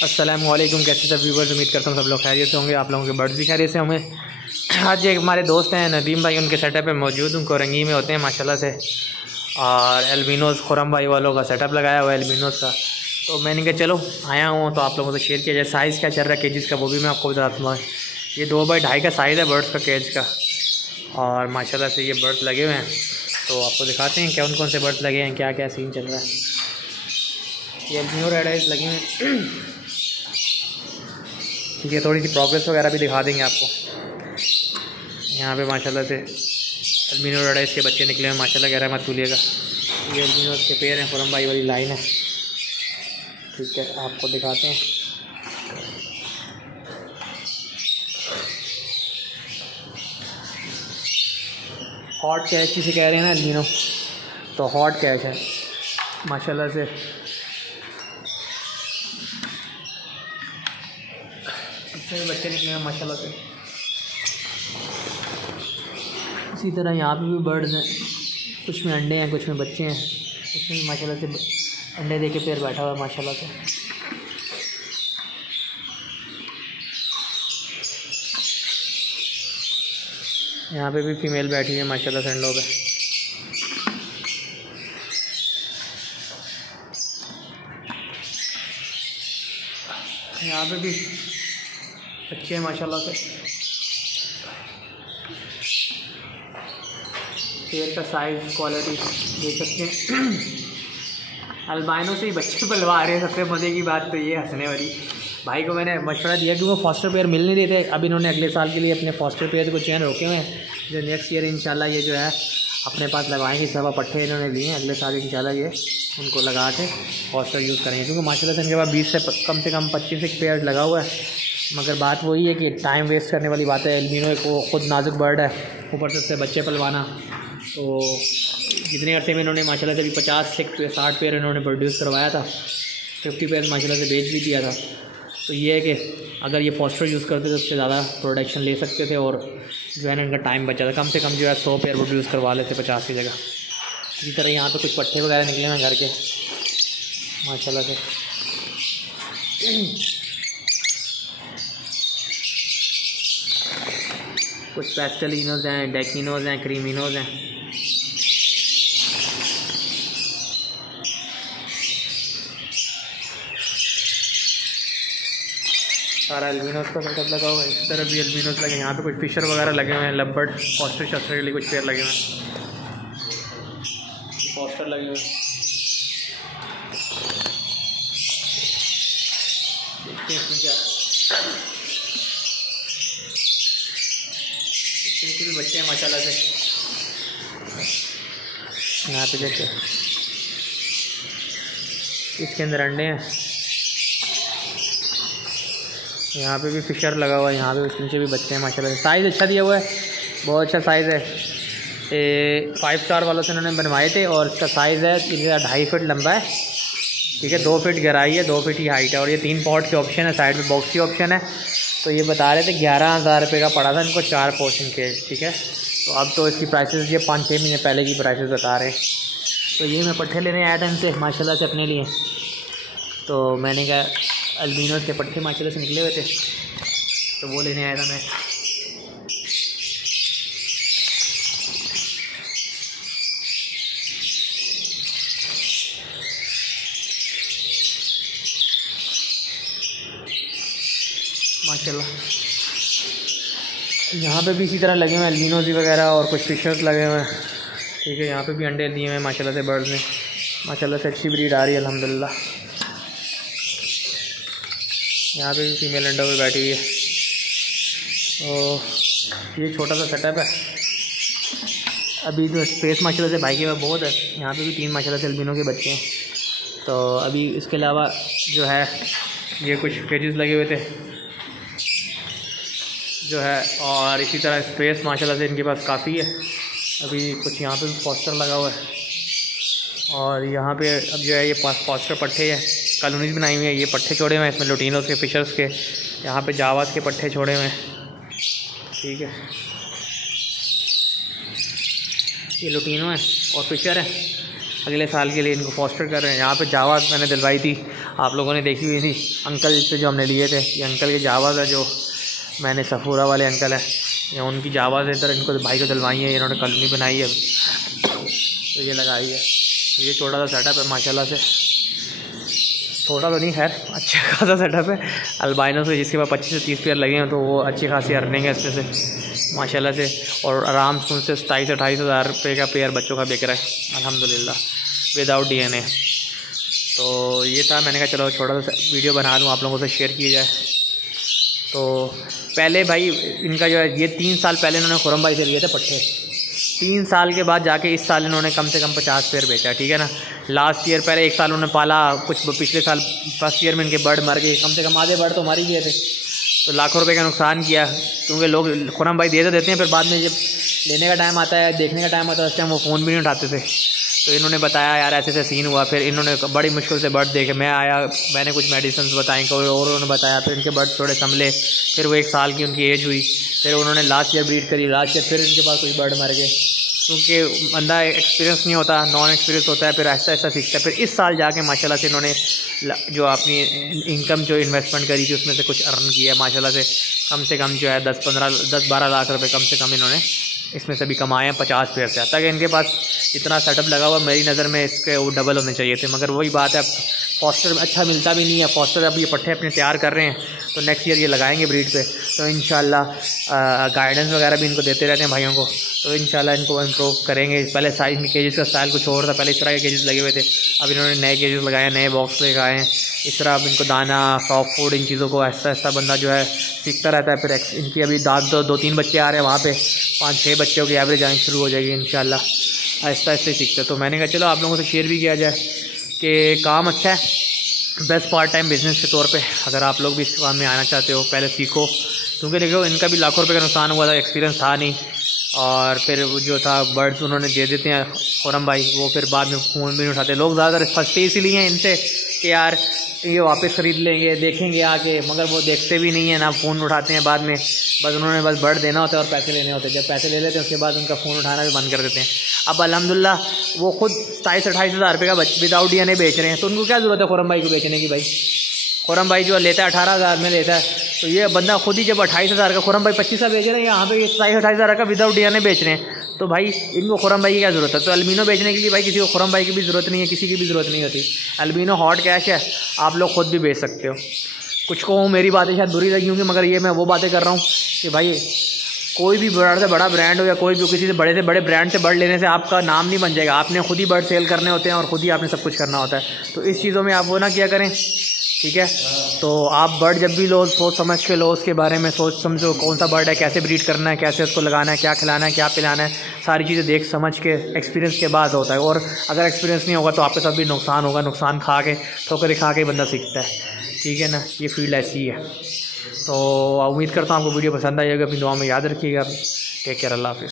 अस्सलामुअलैकुम। कैसे सब व्यूवर्स, उम्मीद करता हूँ सब लोग खैरियत से होंगे। आप लोगों के बर्ड्स भी खैरियत से होंगे। आज एक हमारे दोस्त हैं नदीम भाई, उनके सेटअप पे मौजूद हूँ। कोरंगी में होते हैं माशाल्लाह से, और एल्बिनोस खुरम भाई वालों का सेटअप लगाया हुआ है एल्बिनोस का। तो मैंने कहा चलो आया हूँ तो आप लोगों से शेयर किया जाए। साइज़ क्या चल रहा है केजीज़ का वो भी मैं आपको बता दूँगा। ये 2x2.5 का साइज़ है बर्ड्स का केज का, और माशाल्लाह से ये बर्ड्स लगे हुए हैं। तो आपको दिखाते हैं कौन कौन से बर्ड्स लगे हैं, क्या क्या सीन चल रहा है। ये एल्बिनो रेड आइज लगे हुए हैं। ये थोड़ी सी प्रोग्रेस वगैरह भी दिखा देंगे आपको। यहाँ पे माशाल्लाह से एल्बिनो रेड आइज के बच्चे निकले हैं माशाल्लाह, कह रहा है मत भूलिएगा। ये एल्बिनो के पेड़ हैं, खुरम भाई वाली लाइन है। ठीक है, आपको दिखाते हैं। हॉट कैच जिसे कह रहे हैं ना एल्बिनो, तो हॉट कैच है माशाल्लाह से। इसमें बच्चे निकले हैं माशाल्लाह से। इसी तरह यहाँ पे भी बर्ड्स हैं, कुछ में अंडे हैं कुछ में बच्चे हैं। इसमें भी माशाल्लाह से अंडे दे के पेड़ बैठा हुआ है माशाल्लाह से। यहाँ पे भी फीमेल बैठी है माशाल्लाह से अंडों पे। यहाँ पे भी अच्छे हैं माशाल्लाह से। पेड़ का साइज़ क्वालिटी देख सकते हैं। अल्बाइनो से ही बच्चे पलवा रहे हैं। सबसे मज़े की बात तो ये हंसने वाली, भाई को मैंने मशवरा दिया कि वो फॉस्टर पेयर मिल नहीं देते। अब इन्होंने अगले साल के लिए अपने फॉस्टर पेयर को चयन रोके हुए हैं, जो नेक्स्ट ईयर इंशाल्लाह ये जो है अपने पास लगवाएंगे। सवा पट्टे इन्होंने लिए हैं, अगले साल इंशाल्लाह ये उनको लगा के फॉस्टर यूज़ करेंगे। क्योंकि माशाल्लाह से इनके पास 20 से कम 25 पेयर लगा हुआ है। मगर बात वही है कि टाइम वेस्ट करने वाली बात है। एल्बिनो को खुद नाजुक बर्ड है, ऊपर से उससे बच्चे पलवाना। तो जितने अरसे में इन्होंने माशाल्लाह से अभी 50 से 60 पेयर इन्होंने प्रोड्यूस करवाया था, 50 पेयर माशाल्लाह से बेच भी दिया था। तो ये है कि अगर ये फॉस्टर यूज़ करते तो उससे ज़्यादा प्रोडक्शन ले सकते थे, और जो है ना इनका टाइम बचा था। कम से कम जो है 100 पेयर प्रोड्यूस करवा लेते 50 की जगह। इसी तरह यहाँ पे कुछ पट्टे वगैरह निकले हैं घर के माशाल्लाह से। कुछ पेस्टलिनोज हैं, डेकिनोज हैं, क्रीमिनोज हैं। सारा एल्बिनोस का सेटअप लगा हुआ है। इस तरह भी एल्बिनोस लगे। यहाँ पे कुछ फिशर वगैरह लगे हुए हैं, लबर्ड फॉस्टर शस्टर के लिए कुछ पेयर लगे हुए हैं, फॉस्टर लगे हुए हैं। देखते हैं इसमें क्या, इसके भी बच्चे हैं माशाल्लाह से। यहाँ पे देखते हैं, इसके अंदर अंडे हैं। यहाँ पे भी फिशर लगा हुआ है, यहाँ पे उसके नीचे भी बच्चे हैं माशाल्लाह से। साइज़ अच्छा दिया हुआ है, बहुत अच्छा साइज़ है। 5 स्टार वालों से उन्होंने बनवाए थे, और इसका साइज़ है 2.5 फीट लंबा है। ठीक है, 2 फीट गहराई है, 2 फीट ही हाइट है। और ये 3 पॉट के ऑप्शन है, साइड में बॉक्स की ऑप्शन है। तो ये बता रहे थे 11,000 रुपये का पड़ा था इनको 4 पोर्शन के। ठीक है, तो अब तो इसकी प्राइसेस ये 5-6 महीने पहले की प्राइसेस बता रहे हैं। तो ये मैं पट्टे लेने आया था इनसे माशाल्लाह से अपने लिए। तो मैंने कहा एल्बिनोस के पट्टे माशाल्लाह से निकले हुए थे, तो वो लेने आया था मैं। माशाल्लाह यहाँ पे भी इसी तरह लगे हुए हैं एल्बिनोस वगैरह, और कुछ फिशर्स लगे हुए हैं। ठीक है, यहाँ पे भी अंडे दिए हुए हैं माशाल्लाह से बर्ड्स ने। माशाल्लाह से अच्छी ब्रीड आ रही है अल्हम्दुलिल्लाह। यहाँ पे भी फीमेल अंडों पे बैठी हुई है। तो ये छोटा सा सेटअप है। अभी जो स्पेस माशाल्लाह से भाई के पास बहुत है। यहाँ पे भी 3 माशाल्लाह से एल्बिनो के बच्चे हैं। तो अभी इसके अलावा जो है ये कुछ केजेस लगे हुए थे जो है, और इसी तरह स्पेस माशाल्लाह से इनके पास काफ़ी है। अभी कुछ यहाँ पे भी फॉस्टर लगा हुआ है, और यहाँ पे अब जो है ये फॉस्टर पट्टे हैं, कॉलोनीज बनाई हुई है। ये पट्टे छोड़े हुए हैं इसमें लुटीनोस के, फिशर्स के। यहाँ पे जावास के पट्टे छोड़े हुए हैं। ठीक है, ये लुटीनो है और फिशर है। अगले साल के लिए इनको फॉस्टर कर रहे हैं। यहाँ पे जावा मैंने दिलवाई थी आप लोगों ने देखी हुई थी अंकल से जो हमने लिए थे, ये अंकल के जावाज़ है, जो मैंने सफूरा वाले अंकल है, ये उनकी जावाज़ है इधर, इनको भाई को दिलवाई है, इन्होंने कॉलोनी बनाई है तो ये लगाई है। ये छोटा सा सेटअप है माशाल्लाह से, छोटा तो नहीं खैर अच्छा खासा सेटअप है। अल्बाइनो से जिसके पास 25 से 30 पेयर लगे हैं तो वो अच्छी खासी अर्निंग है इसमें से माशाल्लाह से, और आराम से उनसे 27-28 हज़ार रुपये का पेयर बच्चों का बिक रहा है अल्हम्दुलिल्लाह विदाउट DNA। तो ये था, मैंने कहा चलो छोटा सा वीडियो बना दूँ आप लोगों से शेयर किया जाए। तो पहले भाई इनका जो है ये 3 साल पहले इन्होंने खुरम भाई से लिए थे पट्टे, 3 साल के बाद जाके इस साल इन्होंने कम से कम 50 पेयर बेचा, ठीक है ना। लास्ट ईयर पहले 1 साल उन्होंने पाला, कुछ पिछले साल फर्स्ट ईयर में इनके बर्ड मर गए, कम से कम आधे बर्ड तो मर ही गए थे, तो लाखों रुपए का नुकसान किया। क्योंकि लोग खुरम भाई दे तो देते हैं, फिर बाद में जब लेने का टाइम आता है, देखने का टाइम आता है, उस टाइम वो फ़ोन भी नहीं उठाते थे। तो इन्होंने बताया यार ऐसे ऐसे सीन हुआ, फिर इन्होंने बड़ी मुश्किल से बर्ड देखे, मैं आया, मैंने कुछ मेडिसिन बताई, कोई और उन्होंने बताया, फिर इनके बर्ड थोड़े संभले, फिर वो 1 साल की उनकी एज हुई, फिर उन्होंने लास्ट ईयर ब्रीड करी, लास्ट ईयर फिर इनके पास कुछ बर्ड मर गए, क्योंकि बंदा एक्सपीरियंस नहीं होता, नॉन एक्सपीरियंस होता है, फिर ऐसा ऐसा सीखता है। फिर इस साल जाके माशाल्लाह से इन्होंने जो अपनी इनकम जो इन्वेस्टमेंट करी थी उसमें से कुछ अर्न किया है माशाल्लाह से कम जो है 10-12 लाख रुपए कम से कम इन्होंने इसमें से भी कमाए हैं 50 पेयर से। तक इनके पास इतना सेटअप लगा हुआ, मेरी नज़र में इसके वो डबल होने चाहिए थे, मगर वही बात है, अब फॉस्टर अच्छा मिलता भी नहीं है। फॉस्टर अब ये पट्टे अपने तैयार कर रहे हैं, तो नेक्स्ट ईयर ये लगाएंगे ब्रीड पे, तो इंशाल्लाह गाइडेंस वगैरह भी इनको देते रहते हैं भाइयों को, तो इंशाल्लाह इनको इम्प्रूव करेंगे। पहले साइज में केजेस का स्टाइल कुछ और था, पहले इस तरह के केजेस लगे हुए थे, अब इन्होंने नए केजेस लगाए, नए बॉक्स लगाए हैं, इस तरह अब इनको दाना, सॉफ्ट फूड, इन चीज़ों को ऐसा ऐसा बंदा जो है सीखता रहता है। फिर इनकी अभी दांत 2-3 बच्चे आ रहे हैं, वहाँ पे 5-6 बच्चों की एवरेज आनी शुरू हो जाएगी इंशाल्लाह, आहिस्ता आहिस्ता ही सीखते। तो मैंने कहा चलो आप लोगों से शेयर भी किया जाए कि काम अच्छा है, बेस्ट पार्ट टाइम बिजनेस के तौर पे अगर आप लोग भी इस काम में आना चाहते हो पहले सीखो, क्योंकि देखो इनका भी लाखों रुपए का नुकसान हुआ था, एक्सपीरियंस था नहीं, और फिर जो था बर्ड्स उन्होंने दे देते हैं खुरम भाई, वो फिर बाद में फ़ोन भी नहीं उठाते। लोग ज़्यादातर फंसते इसीलिए हैं इनसे कि यार ये वापस ख़रीद लेंगे, देखेंगे आके, मगर वो देखते भी नहीं है, ना फ़ोन उठाते हैं बाद में, बस उन्होंने बस बर्ड देना होता है और पैसे लेने होते हैं। जब पैसे ले लेते हैं उसके बाद उनका फ़ोन उठाना भी बंद कर देते हैं। अब अल्हम्दुलिल्लाह वो खुद 27-28 हज़ार रुपये का विदाउट DNA बेच रहे हैं, तो उनको क्या ज़रूरत है खुरम भाई को बेचने की। भाई खुरम भाई जो लेता है 18 हज़ार में लेता है, तो ये बंदा खुद ही जब 28 हज़ार का खुरम भाई 25 का बेच रहे हैं, यहाँ पे 27-28 हज़ार का विदाउट DNA बेच रहे हैं, तो भाई इनको खुरम भाई की क्या ज़रूरत है। तो अल्बिनो बेचने के लिए भाई किसी को खुरम भाई की भी ज़रूरत नहीं है, किसी की भी ज़रूरत नहीं होती। अल्बिनो हॉट कैश है, आप लोग खुद भी बेच सकते हो। कुछ को मेरी बातें शायद बुरी लगी होंगी, मगर ये मैं वो बातें कर रहा हूँ कि भाई कोई भी बड़ा से बड़ा ब्रांड हो या कोई भी किसी से बड़े ब्रांड से बर्ड लेने से आपका नाम नहीं बन जाएगा। आपने खुद ही बर्ड सेल करने होते हैं और ख़ुद ही आपने सब कुछ करना होता है, तो इस चीज़ों में आप वो ना किया करें, ठीक है। तो आप बर्ड जब भी लो सोच समझ के लो, उसके बारे में सोच समझो कौन सा बर्ड है, कैसे ब्रीड करना है, कैसे उसको लगाना है, क्या खिलाना है, क्या पिलाना है, सारी चीज़ें देख समझ के एक्सपीरियंस के बाद होता है। और अगर एक्सपीरियंस नहीं होगा तो आपके साथ भी नुकसान होगा, नुकसान खा के ठोकर खा के बंदा सीखता है, ठीक है ना। ये फील्ड ऐसी है। तो उम्मीद करता हूँ आपको वीडियो पसंद आएगा, अपनी दुआ में याद रखिएगा। टेक केयर, अल्लाह हाफ़िज़।